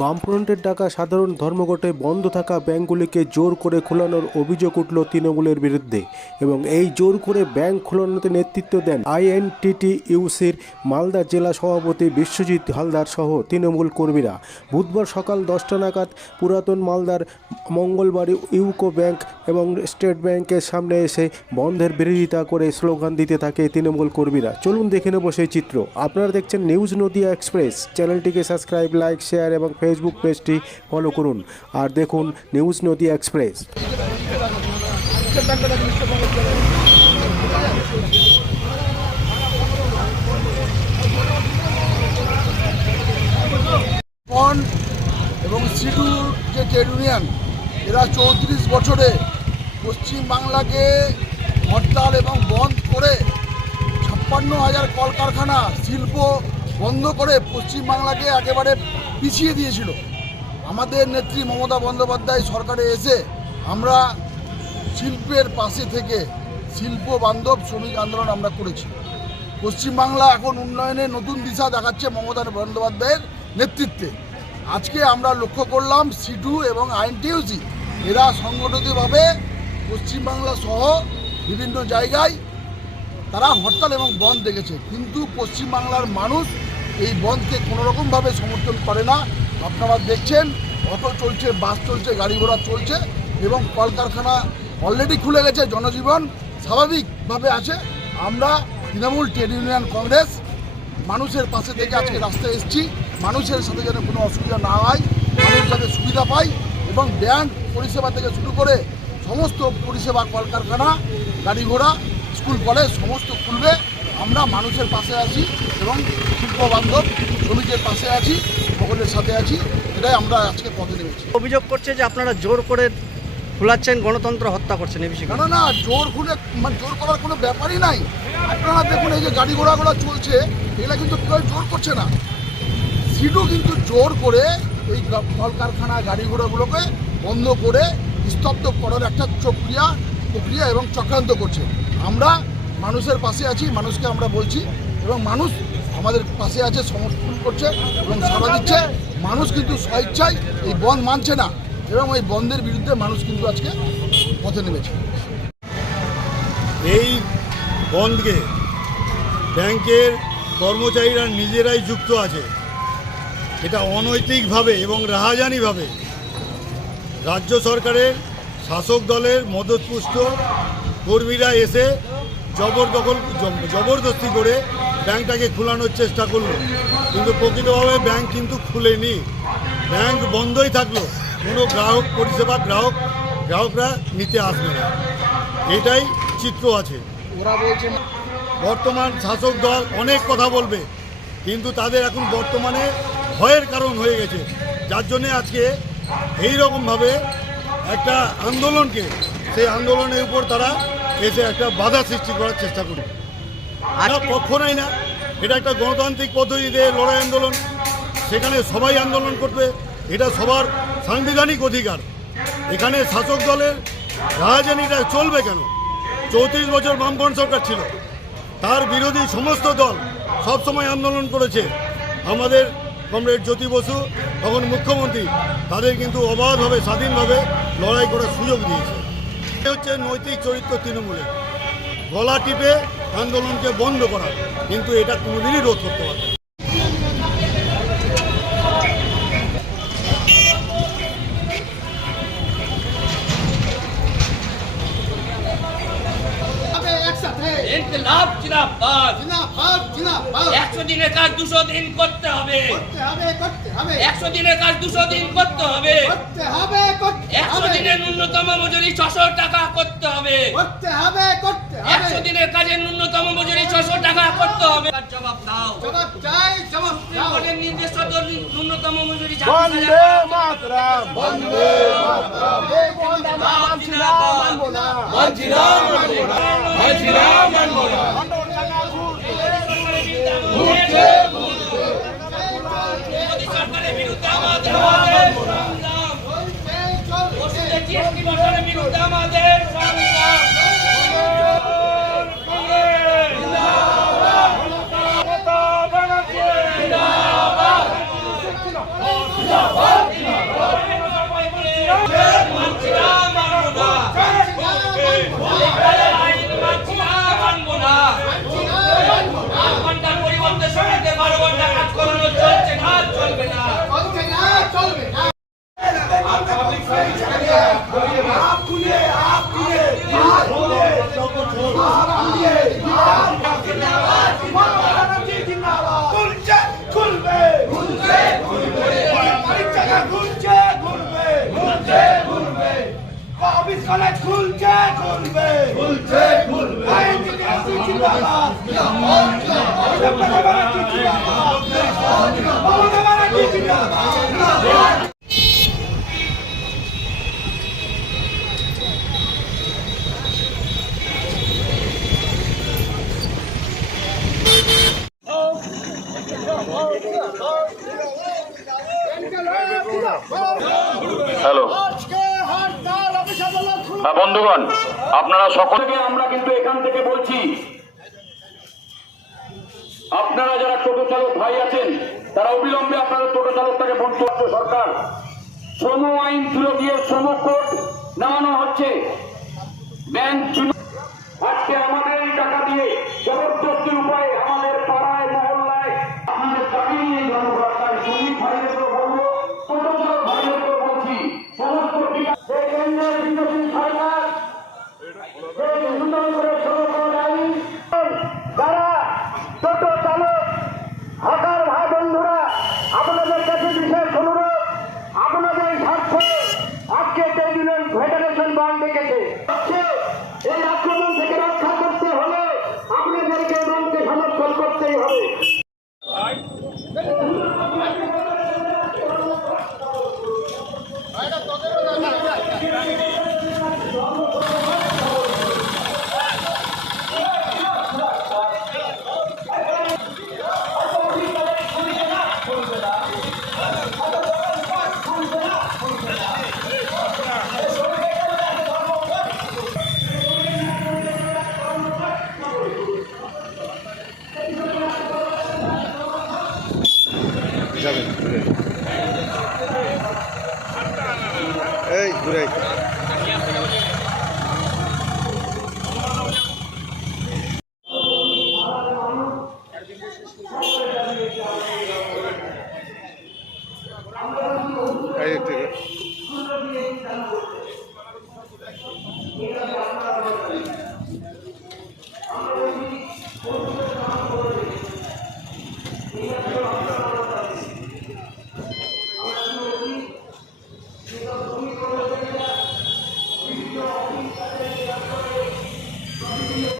বামফ্রন্টের ডাকা সাধারণ ধর্মঘটে বন্ধ থাকা ব্যাংকগুলিকে জোর করে খোলানোর অভিযোগ উঠল তৃণমূলের বিরুদ্ধে এবং এই জোর করে ব্যাংক খোলানোতে নেতৃত্ব দেন আইএনটিটি ইউসির মালদা জেলা সভাপতি বিশ্বজিৎ হালদার সহ তৃণমূল কর্মীরা। বুধবার সকাল দশটা নাগাদ পুরাতন মালদার মঙ্গলবাড়ি ইউকো ব্যাংক এবং স্টেট ব্যাংকের সামনে এসে বন্ধের বিরোধিতা করে স্লোগান দিতে থাকে তৃণমূল কর্মীরা। চলুন দেখে নেব সেই চিত্র। আপনারা দেখছেন নিউজ নদিয়া এক্সপ্রেস। চ্যানেলটিকে সাবস্ক্রাইব, লাইক, শেয়ার এবং ফেসবুক পেজটি ফলো করুন। আর দেখুন নিউজ নদী এক্সপ্রেস এবং সিডু যে ট্রেড ইউনিয়ন এরা চৌত্রিশ বছরে পশ্চিমবাংলাকে হরতাল এবং বন্ধ করে ছাপ্পান্ন হাজার কলকারখানা, শিল্প বন্ধ করে পশ্চিমবাংলাকে একেবারে পিছিয়ে দিয়েছিল। আমাদের নেত্রী মমতা বন্দ্যোপাধ্যায় সরকারে এসে আমরা শিল্পের পাশে থেকে শিল্প বান্ধব শ্রমিক আন্দোলন আমরা করেছি। পশ্চিমবাংলা এখন উন্নয়নে নতুন দিশা দেখাচ্ছে মমতা বন্দ্যোপাধ্যায়ের নেতৃত্বে। আজকে আমরা লক্ষ্য করলাম সিটু এবং আইনটিউসি, এরা সংগঠিতভাবে পশ্চিমবাংলা সহ বিভিন্ন জায়গায় তারা হরতাল এবং বন্ধ দেখেছে। কিন্তু পশ্চিমবাংলার মানুষ এই বন্ধকে কোনোরকমভাবে সমর্থন করে না। আপনারা দেখছেন, অটো চলছে, বাস চলছে, গাড়ি ঘোড়া চলছে এবং কলকারখানা অলরেডি খুলে গেছে, জনজীবন স্বাভাবিকভাবে আছে। আমরা তৃণমূল ট্রেড ইউনিয়ন কংগ্রেস মানুষের পাশে থেকে আজকে রাস্তায় এসেছি। মানুষের সাথে যেন কোনো অসুবিধা না হয়, মানুষ যাতে সুবিধা পায় এবং ব্যাংক পরিষেবা থেকে শুরু করে সমস্ত পরিষেবা, কলকারখানা, গাড়ি ঘোড়া, স্কুল, কলেজ, সমস্ত খুলবে। আমরা মানুষের পাশে আছি এবং শিল্প বান্ধব শ্রমিকের পাশে আছি সকলের সাথে আছি এটাই আমরা আজকে পথে নেমেছি। অভিযোগ করছে যে আপনারা জোর করে খোলাচ্ছেন গণতন্ত্র হত্যা করছেন এই বিষয়ে। কেন না জোর খুলে মানে জোর করার কোনো ব্যাপারই নাই। আপনারা দেখুন এই যে গাড়ি ঘোড়াগুলো চলছে এগুলো কিন্তু কেউ জোর করছে না। সিটও কিন্তু জোর করে এই গ- কলকারখানা গাড়ি ঘোড়াগুলোকে বন্ধ করে স্তব্ধ করার একটা প্রক্রিয়া প্রক্রিয়া এবং চক্রান্ত করছে। আমরা মানুষের পাশে আছি, মানুষকে আমরা বলছি এবং মানুষ আমাদের পাশে আছে, সমর্থন করছে এবং সাড়া দিচ্ছে। মানুষ কিন্তু স্বেচ্ছায় এই বন্ধ মানছে না এবং এই বন্ধের বিরুদ্ধে মানুষ কিন্তু আজকে পথে নেমেছে। এই বন্ধকে ব্যাংকের কর্মচারীরা নিজেরাই যুক্ত আছে। এটা অনৈতিকভাবে এবং রাহাজানিভাবে রাজ্য সরকারের শাসক দলের মদতপুষ্ট কর্মীরা এসে জবরদখল জবরদস্তি করে ব্যাংকটাকে খোলানোর চেষ্টা করল। কিন্তু প্রকৃতভাবে ব্যাংক কিন্তু খুলেনি। ব্যাংক বন্ধই থাকল। কোনো গ্রাহক পরিষেবা গ্রাহক গ্রাহকরা নিতে আসবে না। এটাই চিত্র আছে। ওরা বলছেন বর্তমান শাসক দল অনেক কথা বলবে কিন্তু তাদের এখন বর্তমানে ভয়ের কারণ হয়ে গেছে। যার জন্যে আজকে এই রকমভাবে একটা আন্দোলনকে সেই আন্দোলনের উপর তারা এসে একটা বাধা সৃষ্টি করার চেষ্টা করবে না কখনোই না। এটা একটা গণতান্ত্রিক পদ্ধতিতে লড়াই আন্দোলন। সেখানে সবাই আন্দোলন করবে। এটা সবার সাংবিধানিক অধিকার। এখানে শাসক দলের রাজধানীটা চলবে কেন? চৌত্রিশ বছর বামপন সরকার ছিল। তার বিরোধী সমস্ত দল সব সময় আন্দোলন করেছে। আমাদের কমরেড জ্যোতি বসু তখন মুখ্যমন্ত্রী তাদের কিন্তু অবাধভাবে স্বাধীনভাবে লড়াই করার সুযোগ দিয়েছে। এ হচ্ছে নৈতিক চরিত্র তৃণমূলের। গলা টিপে আন্দোলনকে বন্ধ করা। কিন্তু এটা কোনোদিনই রোধ করতে পারবে কাজ দুশো দিন করতে হবে। একশো দিনের কাজ দুশো দিন করতে হবে। একশো দিনের ন্যূনতম মজুরি ছশো টাকা করতে হবে। একশো দিনের কাজের ন্যূনতম মজুরি ছশো টাকা করতে হবে। জবাব দাও। নির্দেশ ন্যূনতম মজুরি সরকারের বিরুদ্ধে আমাদের आप खुलिए आप खुलिए आप खुलिए आप खुलिए आप जिंदाबाद जिंदाबाद जिंदाबाद खुल जे खुल बे खुल जे खुल बे हर जगह खुल जे खुल बे खुल जे खुल बे वापस कॉलेज खुल जे खुल बे खुल जे खुल बे जिंदाबाद जिंदाबाद जिंदाबाद जिंदाबाद जिंदाबाद जिंदाबाद বন্ধুগণ, আপনারা সকলকে আমরা কিন্তু এখান থেকে বলছি, আপনারা যারা টোটো চালক ভাই আছেন, তারা অবিলম্বে আপনাদের টোটো চালকটাকে বন্ধ করছে সরকার, শ্রম আইন তুলে দিয়ে শ্রম কোড নামানো হচ্ছে। ব্যাংক